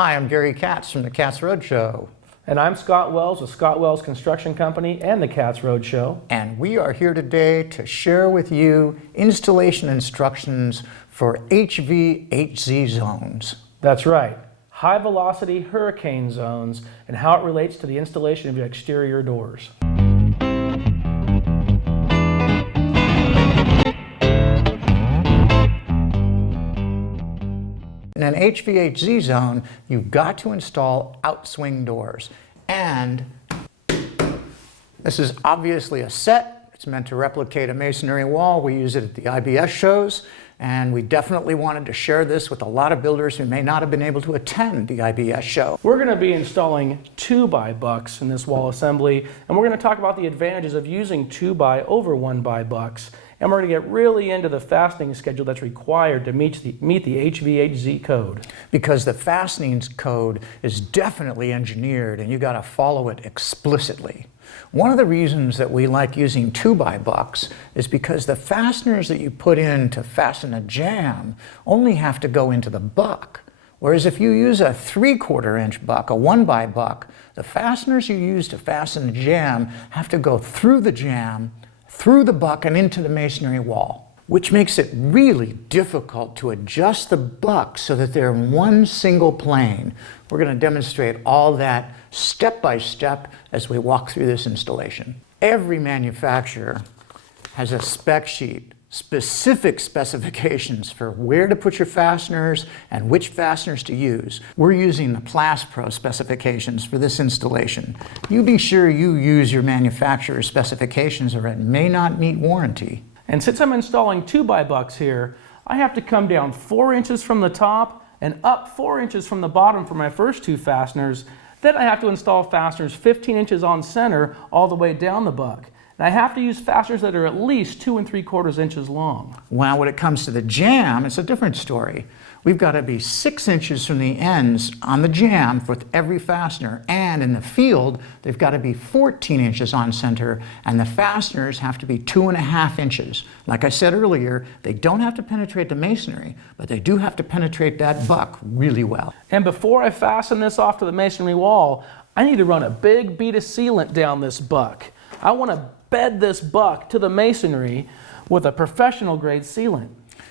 Hi, I'm Gary Katz from the Katz Road Show. And I'm Scott Wells with Scott Wells Construction Company and the Katz Road Show. And we are here today to share with you installation instructions for HVHZ zones. That's right, high velocity hurricane zones, and how it relates to the installation of your exterior doors. In an HVHZ zone, you've got to install outswing doors. And this is obviously a set. It's meant to replicate a masonry wall. We use it at the IBS shows, and we definitely wanted to share this with a lot of builders who may not have been able to attend the IBS show. We're going to be installing 2x bucks in this wall assembly, and we're going to talk about the advantages of using 2x over 1x bucks. And we're going to get really into the fastening schedule that's required to meet the HVHZ code. Because the fastening code is definitely engineered and you got to follow it explicitly. One of the reasons that we like using 2x bucks is because the fasteners that you put in to fasten a jamb only have to go into the buck. Whereas if you use a 3/4 inch buck, a 1x buck, the fasteners you use to fasten the jamb have to go through the jamb, through the buck and into the masonry wall, which makes it really difficult to adjust the bucks so that they're in one single plane. We're going to demonstrate all that step by step as we walk through this installation. Every manufacturer has a spec sheet, specific specifications for where to put your fasteners and which fasteners to use. We're using the PLASPRO specifications for this installation. You be sure you use your manufacturer's specifications or it may not meet warranty. And since I'm installing 2x bucks here, I have to come down 4 inches from the top and up 4 inches from the bottom for my first two fasteners. Then I have to install fasteners 15 inches on center all the way down the buck. And I have to use fasteners that are at least 2 3/4 inches long. Well, when it comes to the jamb, it's a different story. We've got to be 6 inches from the ends on the jamb with every fastener, and in the field, they've got to be 14 inches on center, and the fasteners have to be 2.5 inches. Like I said earlier, they don't have to penetrate the masonry, but they do have to penetrate that buck really well. And before I fasten this off to the masonry wall, I need to run a big bead of sealant down this buck. I want to bed this buck to the masonry with a professional grade sealant.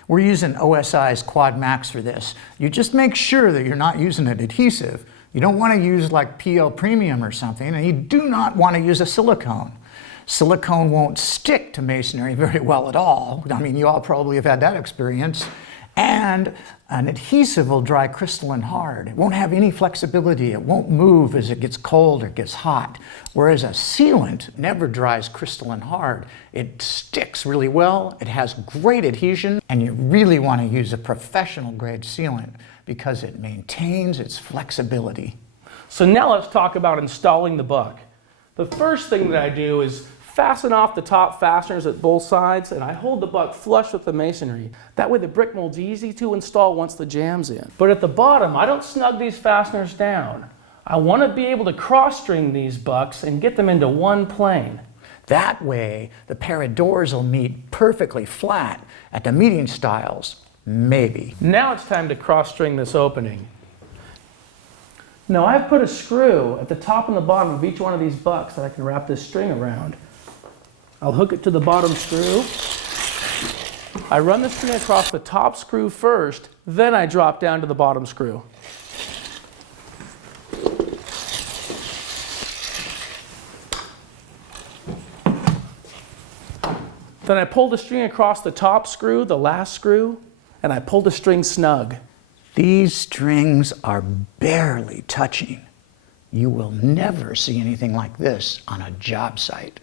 We're using OSI's Quad Max for this. You just make sure that you're not using an adhesive. You don't want to use like PL Premium or something, and you do not want to use a silicone. Silicone won't stick to masonry very well at all. I mean, you all probably have had that experience. And an adhesive will dry crystalline hard. It won't have any flexibility. It won't move as it gets cold or gets hot. Whereas a sealant never dries crystalline hard. It sticks really well, it has great adhesion, and you really want to use a professional grade sealant because it maintains its flexibility. So now let's talk about installing the buck. The first thing that I do is fasten off the top fasteners at both sides, and I hold the buck flush with the masonry. That way the brick mold's easy to install once the jamb's in. But at the bottom, I don't snug these fasteners down. I want to be able to cross-string these bucks and get them into one plane. That way, the pair of doors will meet perfectly flat at the meeting stiles, maybe. Now it's time to cross-string this opening. Now I've put a screw at the top and the bottom of each one of these bucks that I can wrap this string around. I'll hook it to the bottom screw. I run the string across the top screw first, then I drop down to the bottom screw. Then I pull the string across the top screw, the last screw, and I pull the string snug. These strings are barely touching. You will never see anything like this on a job site.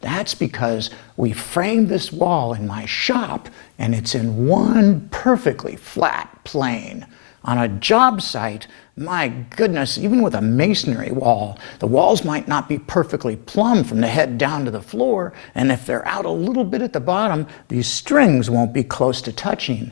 That's because we framed this wall in my shop and it's in one perfectly flat plane. On a job site, my goodness, even with a masonry wall, the walls might not be perfectly plumb from the head down to the floor, and if they're out a little bit at the bottom, these strings won't be close to touching.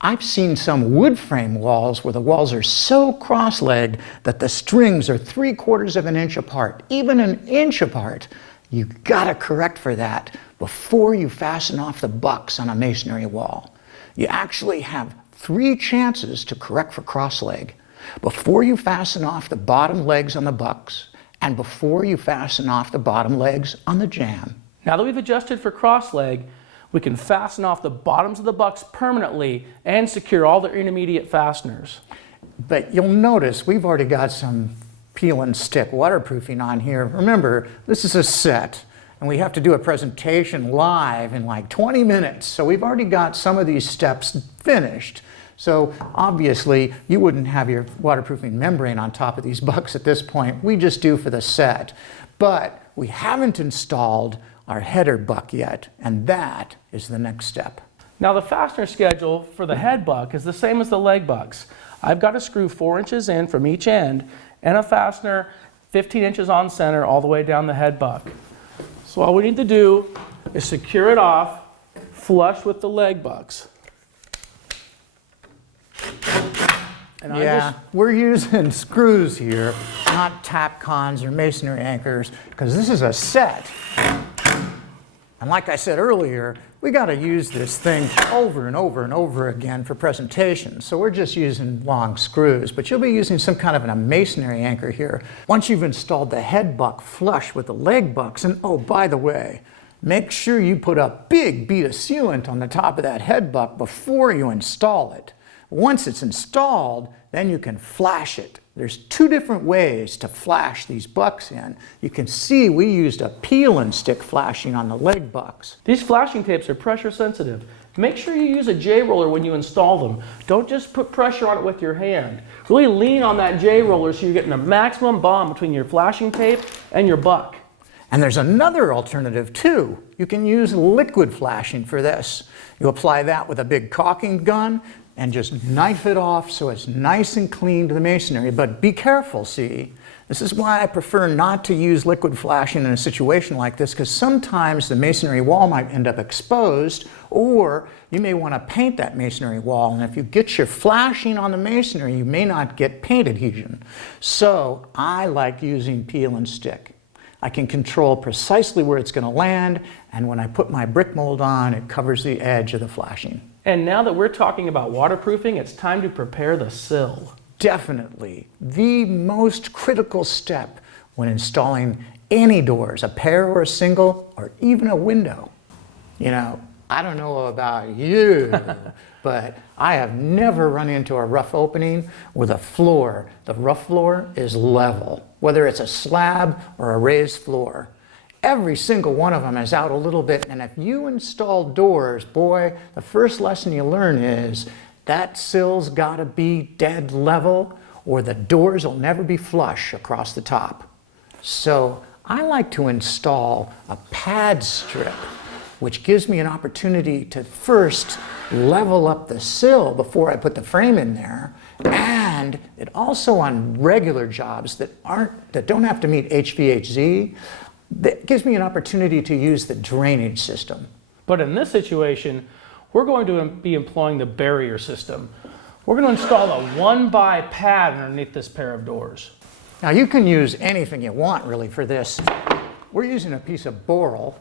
I've seen some wood frame walls where the walls are so cross-legged that the strings are 3/4 of an inch apart, even an inch apart. You gotta correct for that before you fasten off the bucks on a masonry wall. You actually have 3 chances to correct for cross-leg. before you fasten off the bottom legs on the bucks and before you fasten off the bottom legs on the jamb. Now that we've adjusted for cross leg, we can fasten off the bottoms of the bucks permanently and secure all the intermediate fasteners. But you'll notice we've already got some peel and stick waterproofing on here. Remember, this is a set, and we have to do a presentation live in like 20 minutes. So we've already got some of these steps finished. So obviously, you wouldn't have your waterproofing membrane on top of these bucks at this point. We just do for the set. But we haven't installed our header buck yet, and that is the next step. Now the fastener schedule for the head buck is the same as the leg bucks. I've got to screw 4 inches in from each end and a fastener 15 inches on center all the way down the head buck. So all we need to do is secure it off flush with the leg bucks. And we're using screws here, not tap cons or masonry anchors, because this is a set. And like I said earlier, we got to use this thing over and over and over again for presentations. So we're just using long screws, but you'll be using some kind of a masonry anchor here. Once you've installed the head buck flush with the leg bucks, and oh, by the way, make sure you put a big bead of sealant on the top of that head buck before you install it. Once it's installed, then you can flash it. There's 2 different ways to flash these bucks in. You can see we used a peel and stick flashing on the leg bucks. These flashing tapes are pressure sensitive. Make sure you use a J-roller when you install them. Don't just put pressure on it with your hand. Really lean on that J-roller so you're getting a maximum bond between your flashing tape and your buck. And there's another alternative too. You can use liquid flashing for this. You apply that with a big caulking gun and just knife it off so it's nice and clean to the masonry. But be careful, see? This is why I prefer not to use liquid flashing in a situation like this, because sometimes the masonry wall might end up exposed, or you may want to paint that masonry wall, and if you get your flashing on the masonry, you may not get paint adhesion. So I like using peel and stick. I can control precisely where it's going to land, and when I put my brick mold on, it covers the edge of the flashing. And now that we're talking about waterproofing, it's time to prepare the sill. Definitely the most critical step when installing any doors, a pair or a single, or even a window. You know, I don't know about you, but I have never run into a rough opening with a floor. The rough floor is level, whether it's a slab or a raised floor. Every single one of them is out a little bit, and if you install doors, boy, the first lesson you learn is that sill's got to be dead level or the doors will never be flush across the top. So I like to install a pad strip, which gives me an opportunity to first level up the sill before I put the frame in there. And it also, on regular jobs that don't have to meet HVHZ, that gives me an opportunity to use the drainage system. But in this situation, we're going to be employing the barrier system. We're going to install a 1x pad underneath this pair of doors. Now you can use anything you want really for this. We're using a piece of boral.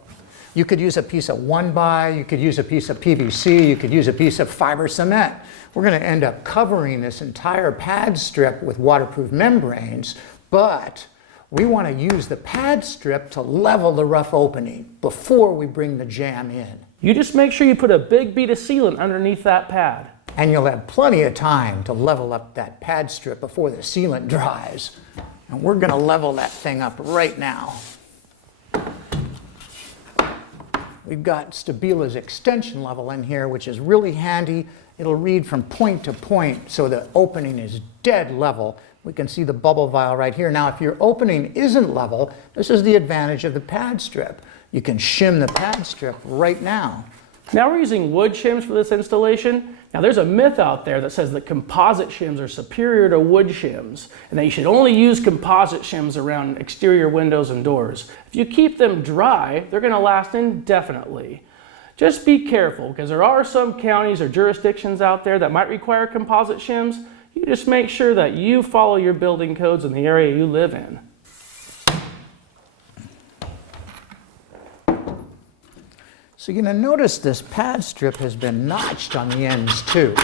You could use a piece of 1x, you could use a piece of PVC, you could use a piece of fiber cement. We're going to end up covering this entire pad strip with waterproof membranes, but we want to use the pad strip to level the rough opening before we bring the jamb in. You just make sure you put a big bead of sealant underneath that pad. And you'll have plenty of time to level up that pad strip before the sealant dries. And we're going to level that thing up right now. We've got Stabila's extension level in here, which is really handy. It'll read from point to point so the opening is dead level. We can see the bubble vial right here. Now, if your opening isn't level, this is the advantage of the pad strip. You can shim the pad strip right now. Now we're using wood shims for this installation. Now there's a myth out there that says that composite shims are superior to wood shims, and that you should only use composite shims around exterior windows and doors. If you keep them dry, they're going to last indefinitely. Just be careful, because there are some counties or jurisdictions out there that might require composite shims. You just make sure that you follow your building codes in the area you live in. So you're going to notice this pad strip has been notched on the ends too.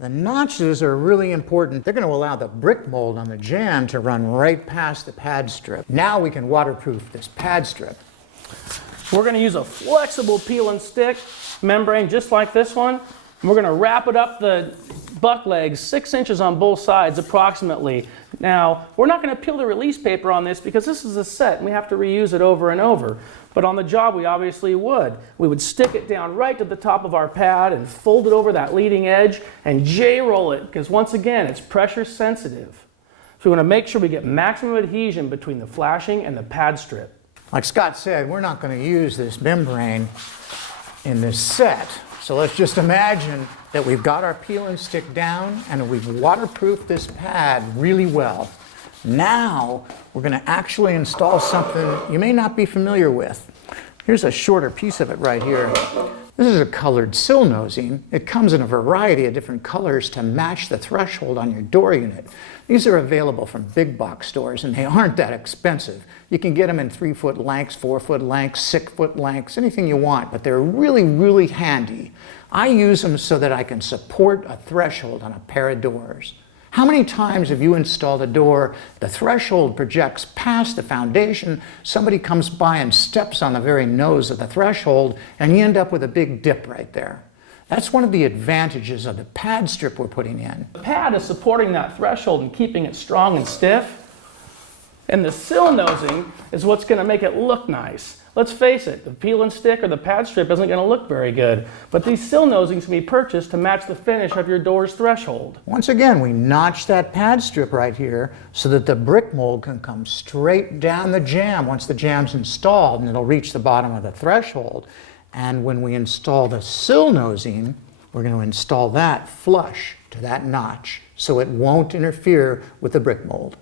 The notches are really important. They're going to allow the brick mold on the jamb to run right past the pad strip. Now we can waterproof this pad strip. We're going to use a flexible peel and stick membrane just like this one. And we're going to wrap it up the buck legs 6 inches on both sides approximately. Now, we're not going to peel the release paper on this because this is a set and we have to reuse it over and over. But on the job, we obviously would. We would stick it down right to the top of our pad and fold it over that leading edge and J-roll it because once again, it's pressure sensitive. So we want to make sure we get maximum adhesion between the flashing and the pad strip. Like Scott said, we're not going to use this membrane in this set. So let's just imagine that we've got our peel and stick down and we've waterproofed this pad really well. Now we're going to actually install something you may not be familiar with. Here's a shorter piece of it right here. This is a colored sill nosing. It comes in a variety of different colors to match the threshold on your door unit. These are available from big box stores and they aren't that expensive. You can get them in 3-foot lengths, 4-foot lengths, 6-foot lengths, anything you want, but they're really, really handy. I use them so that I can support a threshold on a pair of doors. How many times have you installed a door, the threshold projects past the foundation, somebody comes by and steps on the very nose of the threshold, and you end up with a big dip right there? That's one of the advantages of the pad strip we're putting in. The pad is supporting that threshold and keeping it strong and stiff. And the sill nosing is what's going to make it look nice. Let's face it, the peel and stick or the pad strip isn't going to look very good, but these sill nosings can be purchased to match the finish of your door's threshold. Once again, we notch that pad strip right here so that the brick mold can come straight down the jamb once the jamb's installed and it'll reach the bottom of the threshold. And when we install the sill nosing, we're going to install that flush to that notch so it won't interfere with the brick mold.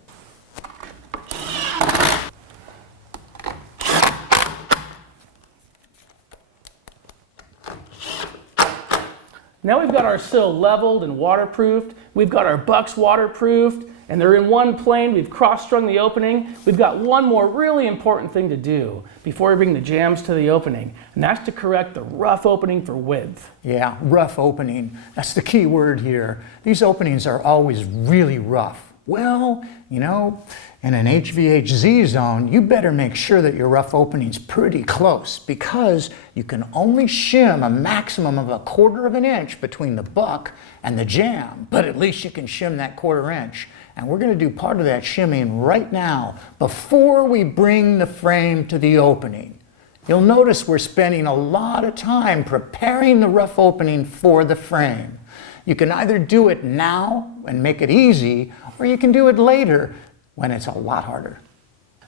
Now we've got our sill leveled and waterproofed. We've got our bucks waterproofed, and they're in one plane. We've cross-strung the opening. We've got one more really important thing to do before we bring the jambs to the opening, and that's to correct the rough opening for width. Yeah, rough opening. That's the key word here. These openings are always really rough. Well, you know, in an HVHZ zone, you better make sure that your rough opening's pretty close because you can only shim a maximum of 1/4 of an inch between the buck and the jamb, but at least you can shim that 1/4 inch. And we're going to do part of that shimming right now before we bring the frame to the opening. You'll notice we're spending a lot of time preparing the rough opening for the frame. You can either do it now and make it easy, or you can do it later when it's a lot harder.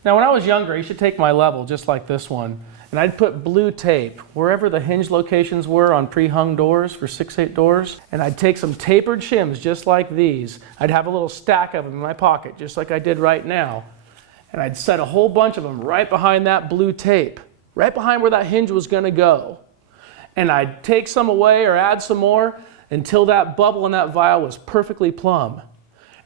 Now when I was younger, I used to take my level just like this one, and I'd put blue tape wherever the hinge locations were on pre-hung doors for 6/8 doors, and I'd take some tapered shims just like these. I'd have a little stack of them in my pocket, just like I did right now, and I'd set a whole bunch of them right behind that blue tape, right behind where that hinge was going to go. And I'd take some away or add some more until that bubble in that vial was perfectly plumb.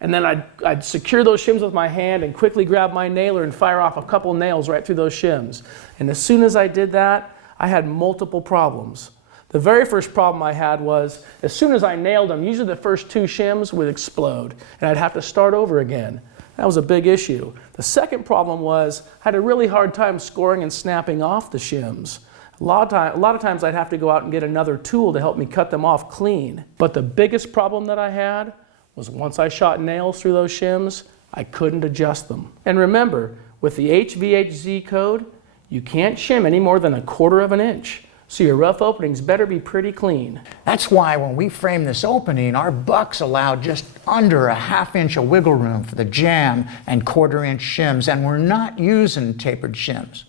And then I'd secure those shims with my hand and quickly grab my nailer and fire off a couple nails right through those shims. And as soon as I did that, I had multiple problems. The very first problem I had was, as soon as I nailed them, usually the first 2 shims would explode, and I'd have to start over again. That was a big issue. The second problem was, I had a really hard time scoring and snapping off the shims. A lot of times I'd have to go out and get another tool to help me cut them off clean. But the biggest problem that I had was once I shot nails through those shims, I couldn't adjust them. And remember, with the HVHZ code, you can't shim any more than 1/4 of an inch. So your rough openings better be pretty clean. That's why when we frame this opening, our bucks allow just under 1/2 inch of wiggle room for the jamb and 1/4 inch shims, and we're not using tapered shims.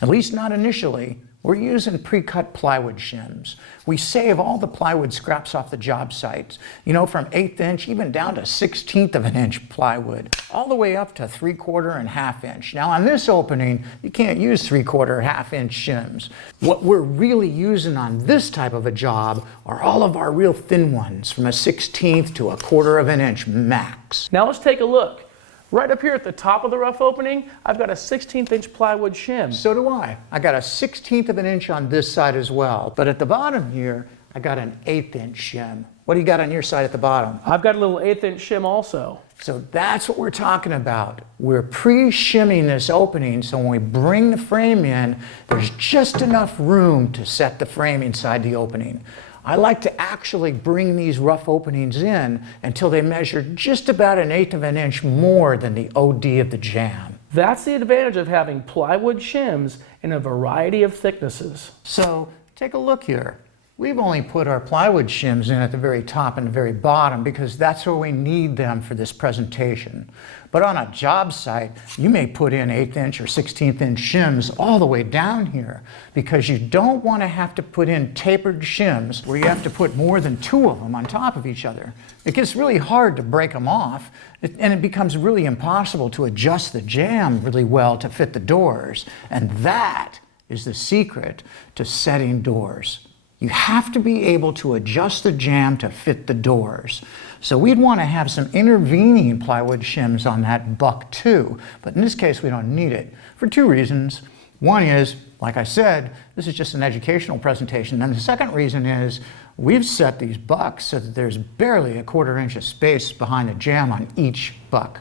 At least not initially. We're using pre-cut plywood shims. We save all the plywood scraps off the job site, you know, from 1/8 inch even down to 1/16 of an inch plywood, all the way up to 3/4 and 1/2 inch. Now on this opening, you can't use 3/4 or 1/2 inch shims. What we're really using on this type of a job are all of our real thin ones from 1/16 to 1/4 of an inch max. Now let's take a look. Right up here at the top of the rough opening, I've got a 1/16 inch plywood shim. So do I. I got a 1/16 of an inch on this side as well. But at the bottom here, I got an 1/8 inch shim. What do you got on your side at the bottom? I've got a little 1/8 inch shim also. So that's what we're talking about. We're pre-shimming this opening, so when we bring the frame in, there's just enough room to set the frame inside the opening. I like to actually bring these rough openings in until they measure just about 1/8 of an inch more than the OD of the jamb. That's the advantage of having plywood shims in a variety of thicknesses. So take a look here. We've only put our plywood shims in at the very top and the very bottom because that's where we need them for this presentation. But on a job site, you may put in 1/8 inch or 16th inch shims all the way down here because you don't want to have to put in tapered shims where you have to put more than 2 of them on top of each other. It gets really hard to break them off, and it becomes really impossible to adjust the jamb really well to fit the doors. And that is the secret to setting doors. You have to be able to adjust the jamb to fit the doors. So we'd want to have some intervening plywood shims on that buck too, but in this case we don't need it for 2 reasons. One is, like I said, this is just an educational presentation, and the second reason is we've set these bucks so that there's barely 1/4 inch of space behind the jamb on each buck.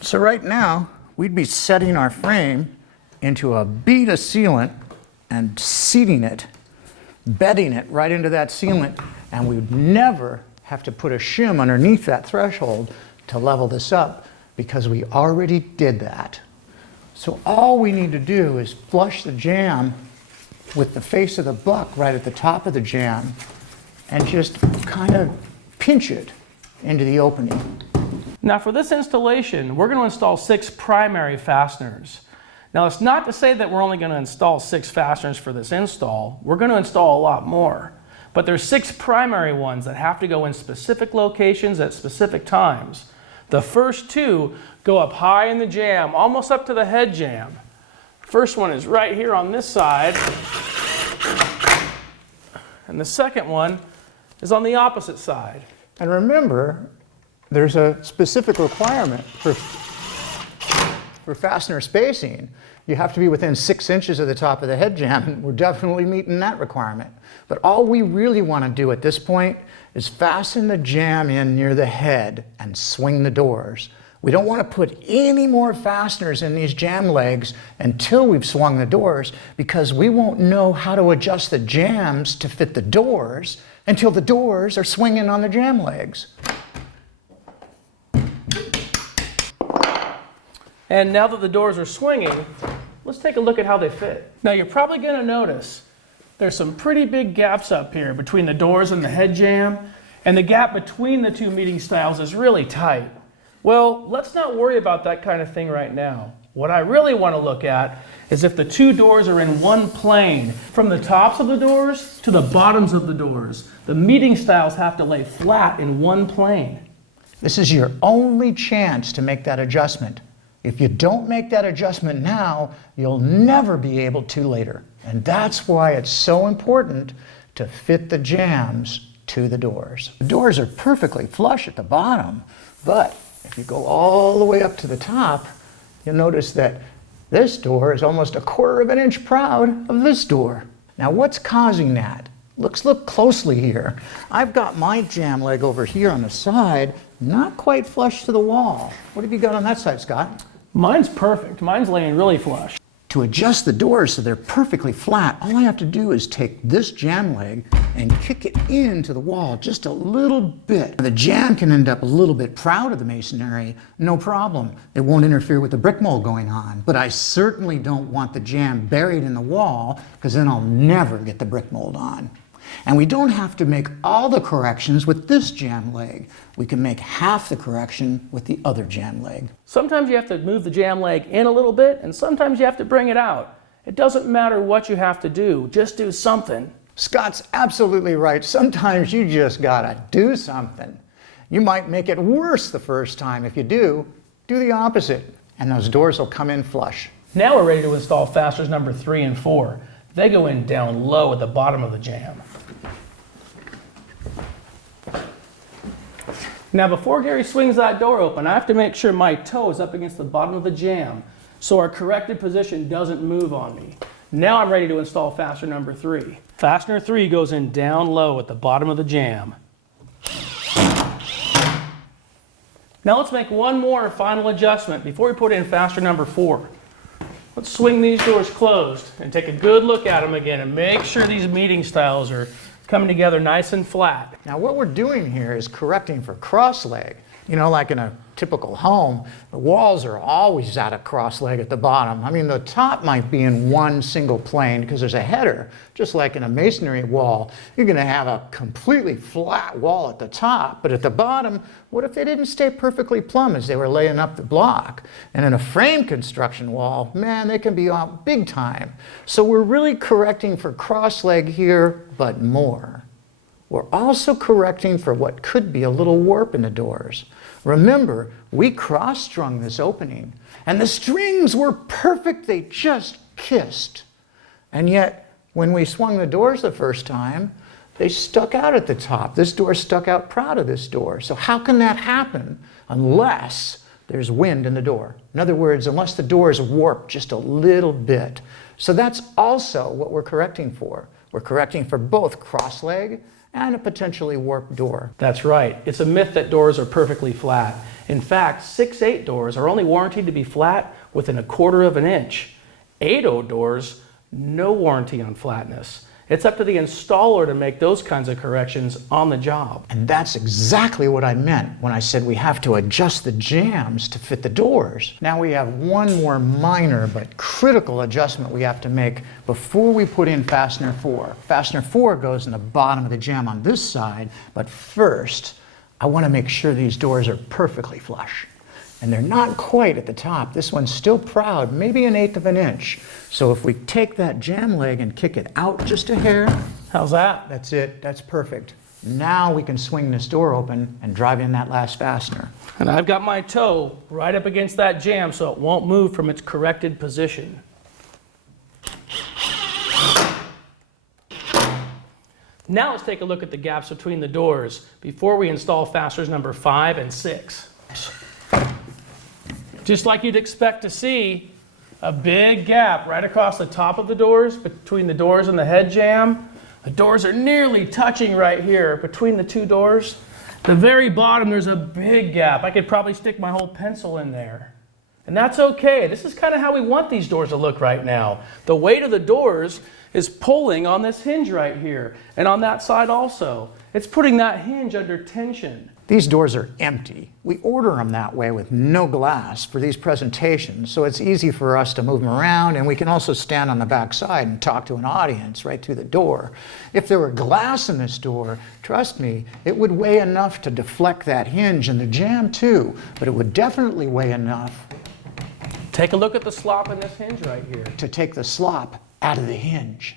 So right now we'd be setting our frame into a bead of sealant and seating it, bedding it right into that sealant, and we would never have to put a shim underneath that threshold to level this up because we already did that. So all we need to do is flush the jamb with the face of the buck right at the top of the jamb and just kind of pinch it into the opening. Now for this installation, we're going to install 6 primary fasteners. Now it's not to say that we're only going to install 6 fasteners for this install. We're going to install a lot more. But there's 6 primary ones that have to go in specific locations at specific times. The first 2 go up high in the jamb, almost up to the head jamb. First one is right here on this side. And the second one is on the opposite side. And remember, there's a specific requirement for fastener spacing. You have to be within 6 inches of the top of the head jamb, and we're definitely meeting that requirement. But all we really want to do at this point is fasten the jamb in near the head and swing the doors. We don't want to put any more fasteners in these jamb legs until we've swung the doors, because we won't know how to adjust the jambs to fit the doors until the doors are swinging on the jamb legs. And now that the doors are swinging, let's take a look at how they fit. Now you're probably going to notice there's some pretty big gaps up here between the doors and the head jamb, and the gap between the 2 meeting styles is really tight. Well, let's not worry about that kind of thing right now. What I really want to look at is if the 2 doors are in one plane, from the tops of the doors to the bottoms of the doors. The meeting styles have to lay flat in one plane. This is your only chance to make that adjustment. If you don't make that adjustment now, you'll never be able to later. And that's why it's so important to fit the jambs to the doors. The doors are perfectly flush at the bottom, but if you go all the way up to the top, you'll notice that this door is almost 1/4 of an inch proud of this door. Now what's causing that? Let's look closely here. I've got my jamb leg over here on the side, not quite flush to the wall. What have you got on that side, Scott? Mine's perfect. Mine's laying really flush. To adjust the doors so they're perfectly flat, all I have to do is take this jamb leg and kick it into the wall just a little bit. The jamb can end up a little bit proud of the masonry, no problem. It won't interfere with the brick mold going on. But I certainly don't want the jamb buried in the wall, because then I'll never get the brick mold on. And we don't have to make all the corrections with this jamb leg. We can make half the correction with the other jamb leg. Sometimes you have to move the jamb leg in a little bit, and sometimes you have to bring it out. It doesn't matter what you have to do, just do something. Scott's absolutely right. Sometimes you just gotta do something. You might make it worse the first time. If you do the opposite, and those doors will come in flush. Now we're ready to install fasteners number 3 and 4. They go in down low at the bottom of the jamb. Now before Gary swings that door open, I have to make sure my toe is up against the bottom of the jamb so our corrected position doesn't move on me. Now I'm ready to install fastener number 3. Fastener 3 goes in down low at the bottom of the jamb. Now let's make one more final adjustment before we put in fastener number 4. Let's swing these doors closed and take a good look at them again and make sure these meeting stiles are coming together nice and flat. Now what we're doing here is correcting for cross leg. You know, like in a typical home, the walls are always at a cross leg at the bottom. I mean, the top might be in one single plane because there's a header. Just like in a masonry wall, you're going to have a completely flat wall at the top, but at the bottom, what if they didn't stay perfectly plumb as they were laying up the block? And in a frame construction wall, man, they can be out big time. So we're really correcting for cross leg here, but more. We're also correcting for what could be a little warp in the doors. Remember, we cross-strung this opening, and the strings were perfect, they just kissed. And yet, when we swung the doors the first time, they stuck out at the top. This door stuck out proud of this door. So how can that happen unless there's wind in the door? In other words, unless the door is warped just a little bit. So that's also what we're correcting for. We're correcting for both cross-leg and a potentially warped door. That's right. It's a myth that doors are perfectly flat. In fact, 6/8 doors are only warranted to be flat within 1/4 of an inch. 8/0 doors, no warranty on flatness. It's up to the installer to make those kinds of corrections on the job. And that's exactly what I meant when I said we have to adjust the jambs to fit the doors. Now we have one more minor but critical adjustment we have to make before we put in fastener 4. Fastener 4 goes in the bottom of the jamb on this side, but first I want to make sure these doors are perfectly flush. And they're not quite at the top. This one's still proud, maybe 1/8 of an inch. So if we take that jamb leg and kick it out just a hair, how's that? that's it, that's perfect. Now we can swing this door open and drive in that last fastener. And I've got my toe right up against that jamb so it won't move from its corrected position. Now let's take a look at the gaps between the doors before we install fasteners number 5 and 6. Just like you'd expect to see, a big gap right across the top of the doors, between the doors and the head jamb. The doors are nearly touching right here between the two doors. The very bottom, there's a big gap. I could probably stick my whole pencil in there. And that's okay. This is kind of how we want these doors to look right now. The weight of the doors is pulling on this hinge right here, and on that side also. It's putting that hinge under tension. These doors are empty. We order them that way with no glass for these presentations, so it's easy for us to move them around, and we can also stand on the back side and talk to an audience right through the door. If there were glass in this door, trust me, it would weigh enough to deflect that hinge and the jamb too, but it would definitely weigh enough. Take a look at the slop in this hinge right here. To take the slop out of the hinge.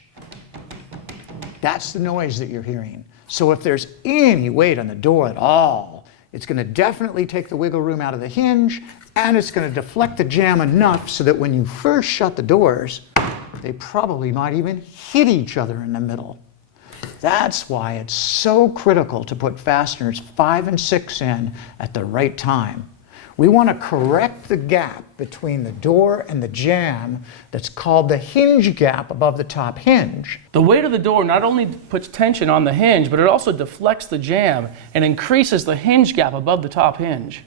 That's the noise that you're hearing. So if there's any weight on the door at all, it's going to definitely take the wiggle room out of the hinge, and it's going to deflect the jamb enough so that when you first shut the doors, they probably might even hit each other in the middle. That's why it's so critical to put fasteners 5 and 6 in at the right time. We want to correct the gap between the door and the jamb that's called the hinge gap above the top hinge. The weight of the door not only puts tension on the hinge, but it also deflects the jamb and increases the hinge gap above the top hinge.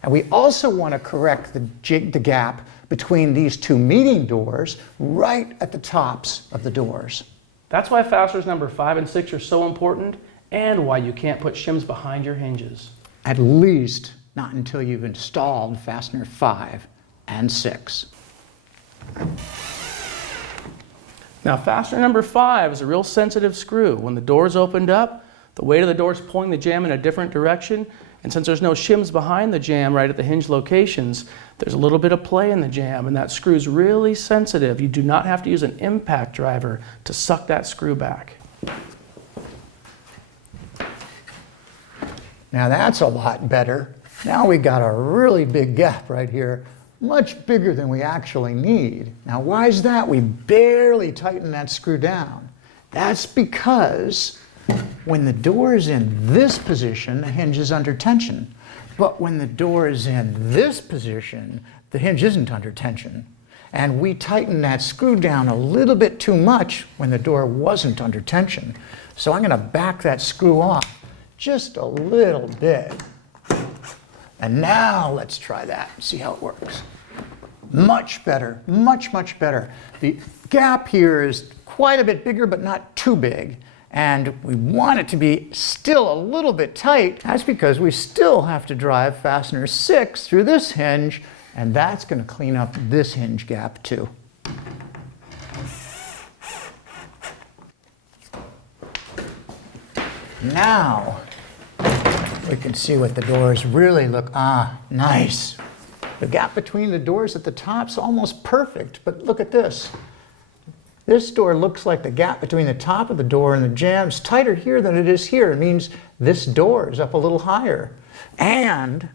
And we also want to correct the gap between these two meeting doors right at the tops of the doors. That's why fasteners number 5 and 6 are so important, and why you can't put shims behind your hinges. At least not until you've installed fastener 5 and 6. Now fastener number 5 is a real sensitive screw. When the door's opened up, the weight of the door is pulling the jamb in a different direction, and since there's no shims behind the jamb right at the hinge locations, there's a little bit of play in the jamb, and that screw's really sensitive. You do not have to use an impact driver to suck that screw back. Now that's a lot better. Now we got a really big gap right here, much bigger than we actually need. Now why is that? We barely tightened that screw down. That's because when the door is in this position, the hinge is under tension. But when the door is in this position, the hinge isn't under tension. and we tightened that screw down a little bit too much when the door wasn't under tension. So I'm going to back that screw off just a little bit. And now let's try that and see how it works. Much better, much, much better. The gap here is quite a bit bigger, but not too big. And we want it to be still a little bit tight. That's because we still have to drive fastener 6 through this hinge, and that's going to clean up this hinge gap too. Now we can see what the doors really look. Nice. The gap between the doors at the top is almost perfect, but look at this. This door looks like the gap between the top of the door and the jamb is tighter here than it is here. It means this door is up a little higher. And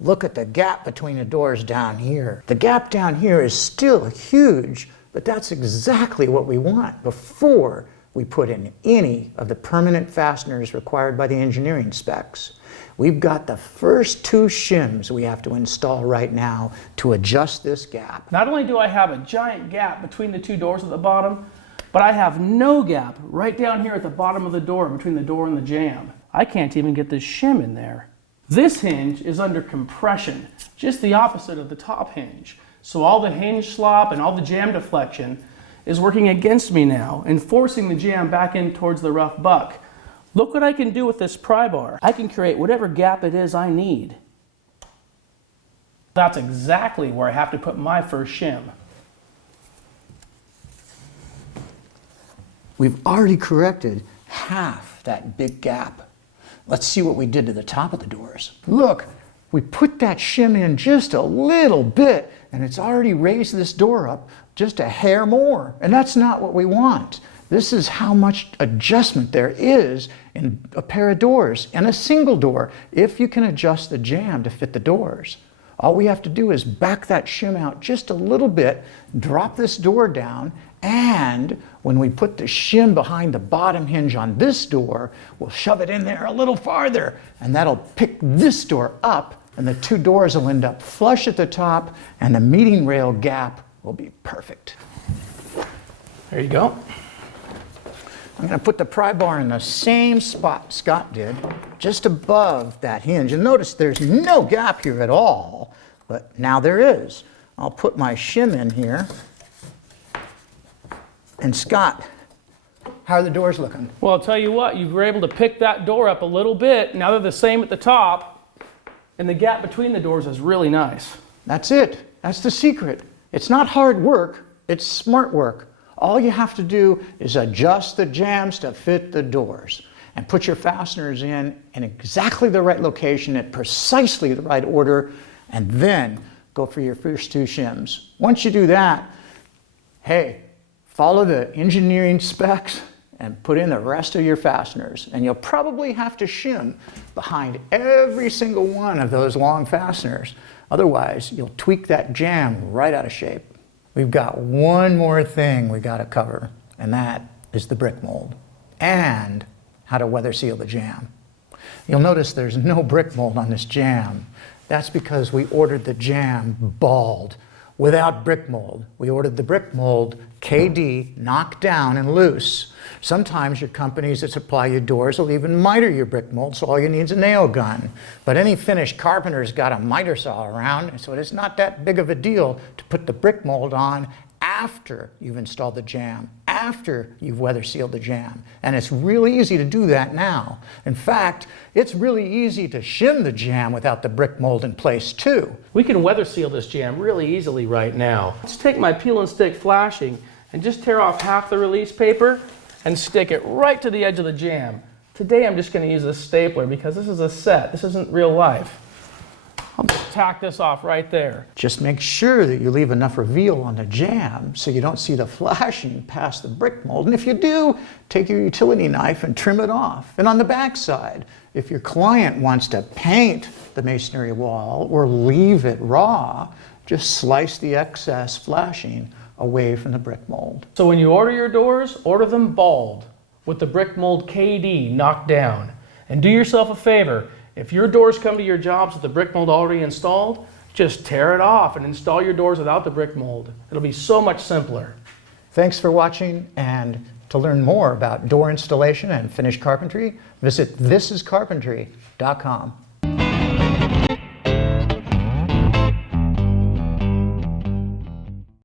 look at the gap between the doors down here. The gap down here is still huge, but that's exactly what we want before we put in any of the permanent fasteners required by the engineering specs. We've got the first 2 shims we have to install right now to adjust this gap. Not only do I have a giant gap between the 2 doors at the bottom, but I have no gap right down here at the bottom of the door between the door and the jamb. I can't even get this shim in there. This hinge is under compression, just the opposite of the top hinge. So all the hinge slop and all the jamb deflection is working against me now and forcing the jamb back in towards the rough buck. Look what I can do with this pry bar. I can create whatever gap it is I need. That's exactly where I have to put my first shim. We've already corrected half that big gap. Let's see what we did to the top of the doors. Look, we put that shim in just a little bit, and it's already raised this door up just a hair more. And that's not what we want. This is how much adjustment there is in a pair of doors and a single door if you can adjust the jamb to fit the doors. All we have to do is back that shim out just a little bit, drop this door down, and when we put the shim behind the bottom hinge on this door, we'll shove it in there a little farther, and that'll pick this door up, and the 2 doors will end up flush at the top, and the meeting rail gap will be perfect. There you go. I'm going to put the pry bar in the same spot Scott did, just above that hinge. And notice there's no gap here at all, but now there is. I'll put my shim in here. And Scott, how are the doors looking? Well, I'll tell you what, you were able to pick that door up a little bit. Now they're the same at the top, and the gap between the doors is really nice. That's it. That's the secret. It's not hard work, it's smart work. All you have to do is adjust the jambs to fit the doors and put your fasteners in exactly the right location at precisely the right order, and then go for your first 2 shims. Once you do that, hey, follow the engineering specs and put in the rest of your fasteners. And you'll probably have to shim behind every single one of those long fasteners. Otherwise, you'll tweak that jamb right out of shape. We've got one more thing we got to cover, and that is the brick mold and how to weather seal the jamb. You'll notice there's no brick mold on this jamb. That's because we ordered the jamb bald, without brick mold. We ordered the brick mold KD, knocked down and loose. Sometimes your companies that supply you doors will even miter your brick mold, so all you need is a nail gun. But any finished carpenter's got a miter saw around, so it's not that big of a deal to put the brick mold on after you've installed the jamb, after you've weather sealed the jamb. And it's really easy to do that now. In fact, it's really easy to shim the jamb without the brick mold in place too. We can weather seal this jamb really easily right now. Let's take my peel and stick flashing and just tear off half the release paper and stick it right to the edge of the jamb. Today I'm just going to use a stapler because this is a set. This isn't real life. I'll just tack this off right there. Just make sure that you leave enough reveal on the jamb so you don't see the flashing past the brick mold. And if you do, take your utility knife and trim it off. And on the back side, if your client wants to paint the masonry wall or leave it raw, just slice the excess flashing away from the brick mold. So when you order your doors, order them bald with the brick mold KD knocked down. And do yourself a favor, if your doors come to your jobs with the brick mold already installed, Just tear it off and install your doors without the brick mold. It'll be so much simpler. Thanks for watching, and to learn more about door installation and finished carpentry, visit thisiscarpentry.com.